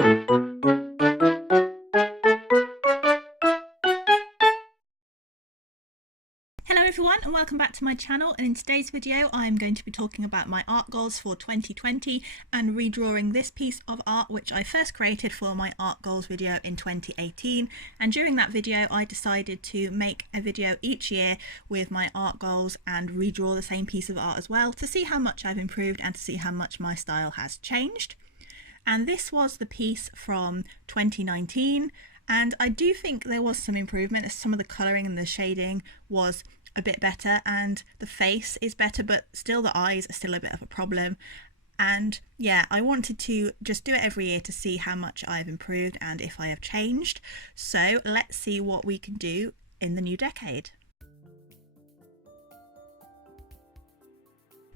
Hello everyone and welcome back to my channel, and in today's video I'm going to be talking about my art goals for 2020 and redrawing this piece of art which I first created for my art goals video in 2018, and during that video I decided to make a video each year with my art goals and redraw the same piece of art as well to see how much I've improved and to see how much my style has changed. And this was the piece from 2019, and I do think there was some improvement. Some of the colouring and the shading was a bit better and the face is better, but still the eyes are still a bit of a problem. And yeah, I wanted to just do it every year to see how much I've improved and if I have changed. So let's see what we can do in the new decade.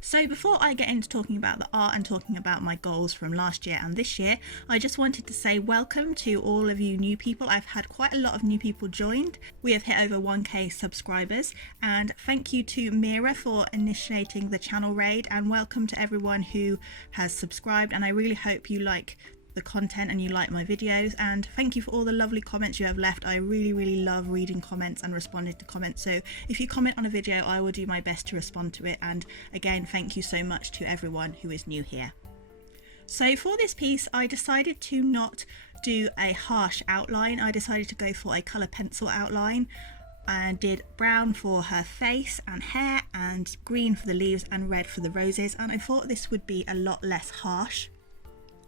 So before I get into talking about the art and talking about my goals from last year and this year, I just wanted to say welcome to all of you new people. I've had quite a lot of new people joined. We have hit over 1k subscribers, and thank you to Mira for initiating the channel raid, and welcome to everyone who has subscribed, and I really hope you like the content and you like my videos, and thank you for all the lovely comments you have left. I really love reading comments and responding to comments, so if you comment on a video I will do my best to respond to it, and again thank you so much to everyone who is new here. So for this piece I decided to not do a harsh outline. I decided to go for a colour pencil outline and did brown for her face and hair and green for the leaves and red for the roses, and I thought this would be a lot less harsh,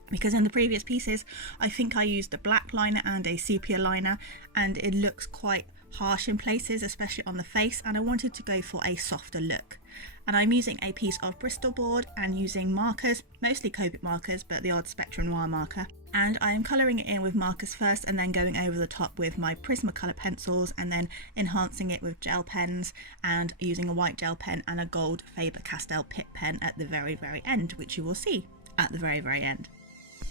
because in the previous pieces I think I used a black liner and a sepia liner and it looks quite harsh in places, especially on the face, and I wanted to go for a softer look. And I'm using a piece of Bristol board and using markers, mostly Copic markers but the odd Spectrum Noir marker, and I am colouring it in with markers first and then going over the top with my Prismacolor pencils and then enhancing it with gel pens and using a white gel pen and a gold Faber-Castell Pitt pen at the very end, which you will see at the very end.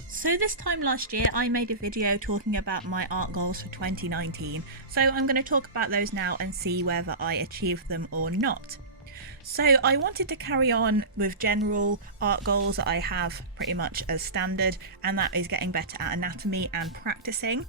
So this time last year I made a video talking about my art goals for 2019, so I'm going to talk about those now and see whether I achieved them or not. So I wanted to carry on with general art goals that I have pretty much as standard, and that is getting better at anatomy and practicing.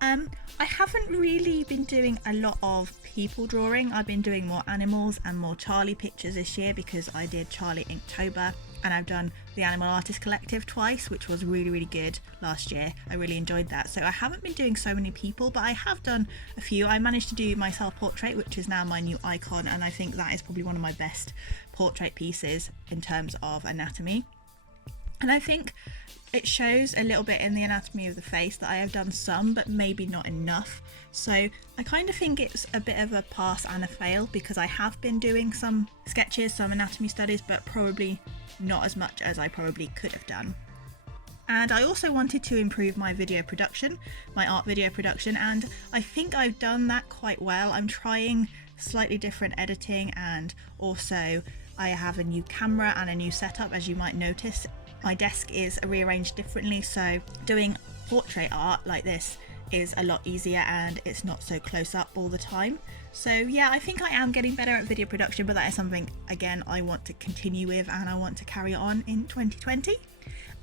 I haven't really been doing a lot of people drawing. I've been doing more animals and more Charlie pictures this year because I did Charlie Inktober, and I've done the Animal Artist Collective twice, which was really good last year. I really enjoyed that. So I haven't been doing so many people, but I have done a few. I managed to do my self-portrait, which is now my new icon, and I think that is probably one of my best portrait pieces in terms of anatomy. And I think it shows a little bit in the anatomy of the face that I have done some, but maybe not enough. So I kind of think it's a bit of a pass and a fail, because I have been doing some sketches, some anatomy studies, but probably not as much as I probably could have done. And I also wanted to improve my video production, my art video production, and I think I've done that quite well. I'm trying slightly different editing, and also I have a new camera and a new setup, as you might notice. My desk is rearranged differently, so doing portrait art like this is a lot easier and it's not so close up all the time. So yeah, I think I am getting better at video production, but that is something again I want to continue with and I want to carry on in 2020.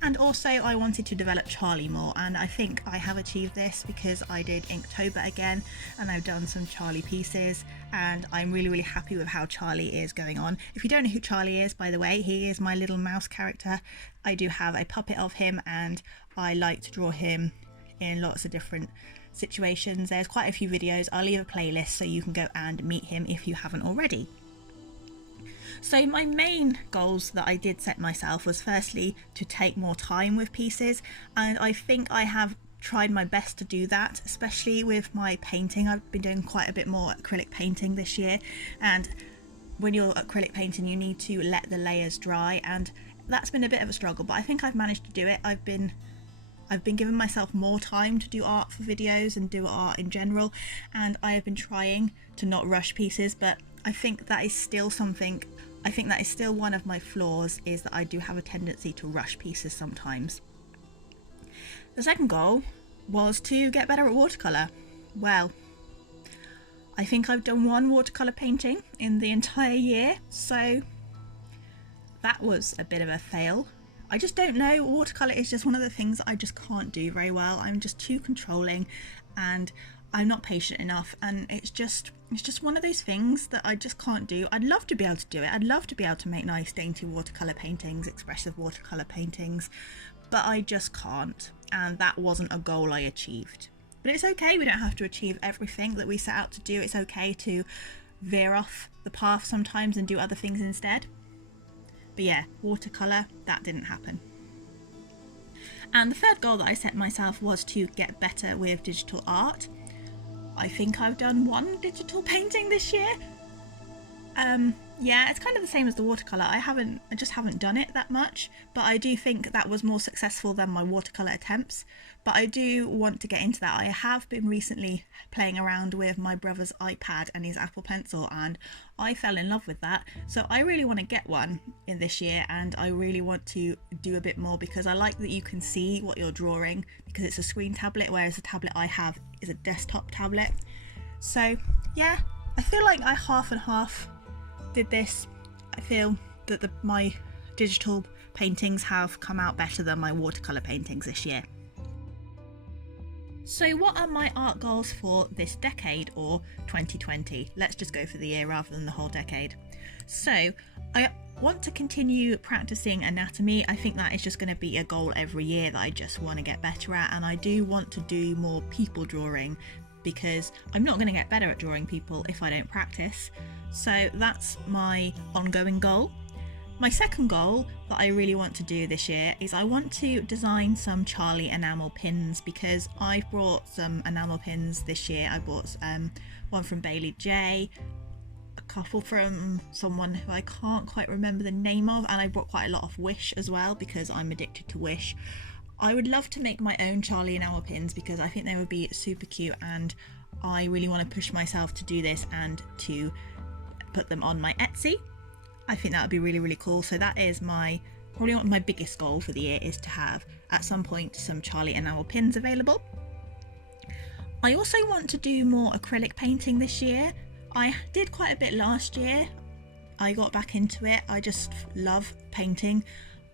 And also I wanted to develop Charlie more, and I think I have achieved this because I did Inktober again and I've done some Charlie pieces, and I'm really happy with how Charlie is going on. If you don't know who Charlie is, by the way, he is my little mouse character. I do have a puppet of him and I like to draw him in lots of different situations. There's quite a few videos. I'll leave a playlist so you can go and meet him if you haven't already. So my main goals that I did set myself was firstly to take more time with pieces, and I think I have tried my best to do that, especially with my painting. I've been doing quite a bit more acrylic painting this year, and when you're acrylic painting you need to let the layers dry, and that's been a bit of a struggle, but I think I've managed to do it. I've been giving myself more time to do art for videos and do art in general, and I have been trying to not rush pieces, but I think that is still something. I think that is still one of my flaws, is that I do have a tendency to rush pieces sometimes. The second goal was to get better at watercolour. Well, I think I've done one watercolour painting in the entire year, so that was a bit of a fail. I just don't know. Watercolour is just one of the things that I just can't do very well. I'm just too controlling and I'm not patient enough, and it's just one of those things that I just can't do. I'd love to be able to do it. I'd love to be able to make nice dainty watercolour paintings, expressive watercolour paintings, but I just can't, and that wasn't a goal I achieved. But it's okay, we don't have to achieve everything that we set out to do. It's okay to veer off the path sometimes and do other things instead. But yeah, watercolour, that didn't happen. And the third goal that I set myself was to get better with digital art. I think I've done one digital painting this year. Yeah, it's kind of the same as the watercolour. I just haven't done it that much, but I do think that was more successful than my watercolour attempts. But I do want to get into that. I have been recently playing around with my brother's iPad and his Apple Pencil, and I fell in love with that. So I really want to get one in this year, and I really want to do a bit more because I like that you can see what you're drawing because it's a screen tablet, whereas the tablet I have is a desktop tablet. So yeah, I feel like I half and half did this. I feel that my digital paintings have come out better than my watercolour paintings this year. So what are my art goals for this decade, or 2020? Let's just go for the year rather than the whole decade. So I want to continue practicing anatomy. I think that is just going to be a goal every year that I just want to get better at, and I do want to do more people drawing because I'm not going to get better at drawing people if I don't practice. So that's my ongoing goal. My second goal that I really want to do this year is I want to design some Charlie enamel pins, because I've brought some enamel pins this year. I bought one from Bailey J, a couple from someone who I can't quite remember the name of, and I brought quite a lot of Wish as well because I'm addicted to Wish. I would love to make my own Charlie enamel pins because I think they would be super cute, and I really want to push myself to do this and to put them on my Etsy. I think that would be really, really cool. So that is probably my biggest goal for the year, is to have at some point some Charlie enamel pins available. I also want to do more acrylic painting this year. I did quite a bit last year. I got back into it. I just love painting.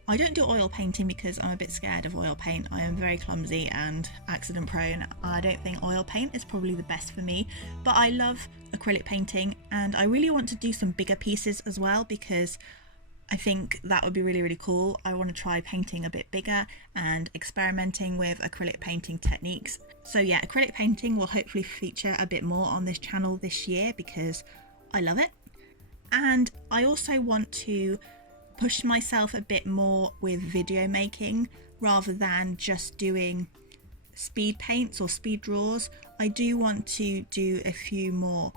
I don't do oil painting because I'm a bit scared of oil paint. I am very clumsy and accident prone. I don't think oil paint is probably the best for me, but I love acrylic painting, and I really want to do some bigger pieces as well because I think that would be really, really cool. I want to try painting a bit bigger and experimenting with acrylic painting techniques. So yeah, acrylic painting will hopefully feature a bit more on this channel this year because I love it. And I also want to push myself a bit more with video making rather than just doing speed paints or speed draws. I do want to do a few more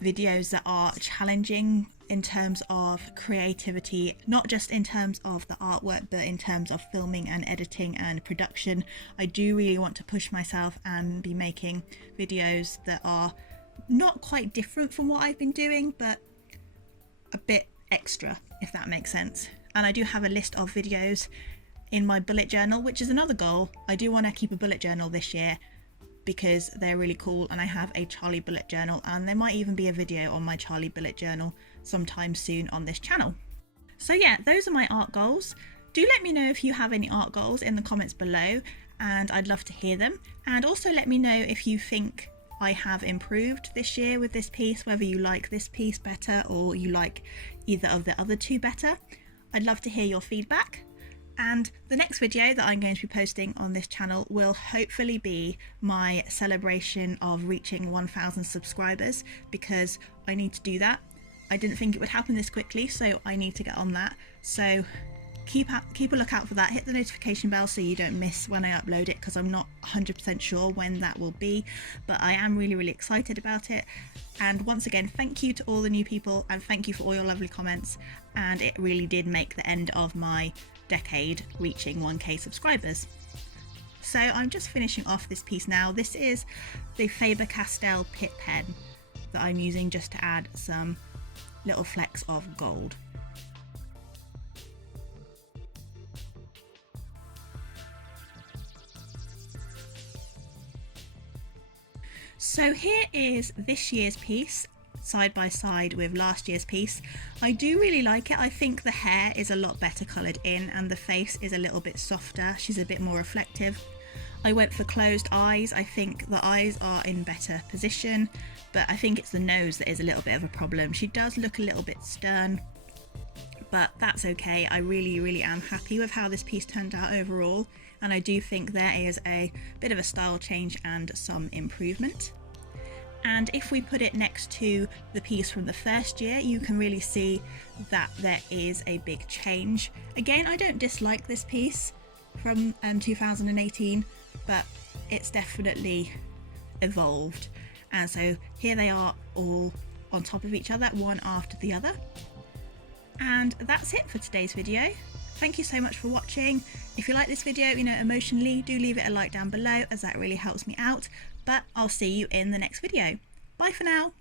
videos that are challenging in terms of creativity, not just in terms of the artwork, but in terms of filming and editing and production. I do really want to push myself and be making videos that are not quite different from what I've been doing, but a bit extra, if that makes sense. And I do have a list of videos in my bullet journal, which is another goal. I do want to keep a bullet journal this year because they're really cool, and I have a Charlie bullet journal, and there might even be a video on my Charlie bullet journal sometime soon on this channel. So yeah, those are my art goals. Do let me know if you have any art goals in the comments below, and I'd love to hear them. And also let me know if you think I have improved this year with this piece, whether you like this piece better or you like either of the other two better. I'd love to hear your feedback. And the next video that I'm going to be posting on this channel will hopefully be my celebration of reaching 1,000 subscribers, because I need to do that. I didn't think it would happen this quickly, so I need to get on that. So keep a lookout for that. Hit the notification bell so you don't miss when I upload it, because I'm not 100% sure when that will be, but I am really, really excited about it. And once again, thank you to all the new people, and thank you for all your lovely comments, and it really did make the end of my decade reaching 1k subscribers. So I'm just finishing off this piece now. This is the Faber-Castell Pitt pen that I'm using just to add some little flecks of gold. So here is this year's piece. side by side with last year's piece. I do really like it. I think the hair is a lot better coloured in and the face is a little bit softer. She's a bit more reflective. I went for closed eyes. I think the eyes are in better position, but I think it's the nose that is a little bit of a problem. She does look a little bit stern, but that's okay. I really am happy with how this piece turned out overall, and I do think there is a bit of a style change and some improvement. And if we put it next to the piece from the first year, you can really see that there is a big change. Again, I don't dislike this piece from 2018, but it's definitely evolved. And so here they are all on top of each other, one after the other. And that's it for today's video. Thank you so much for watching. If you like this video, emotionally, do leave it a like down below, as that really helps me out. But I'll see you in the next video. Bye for now.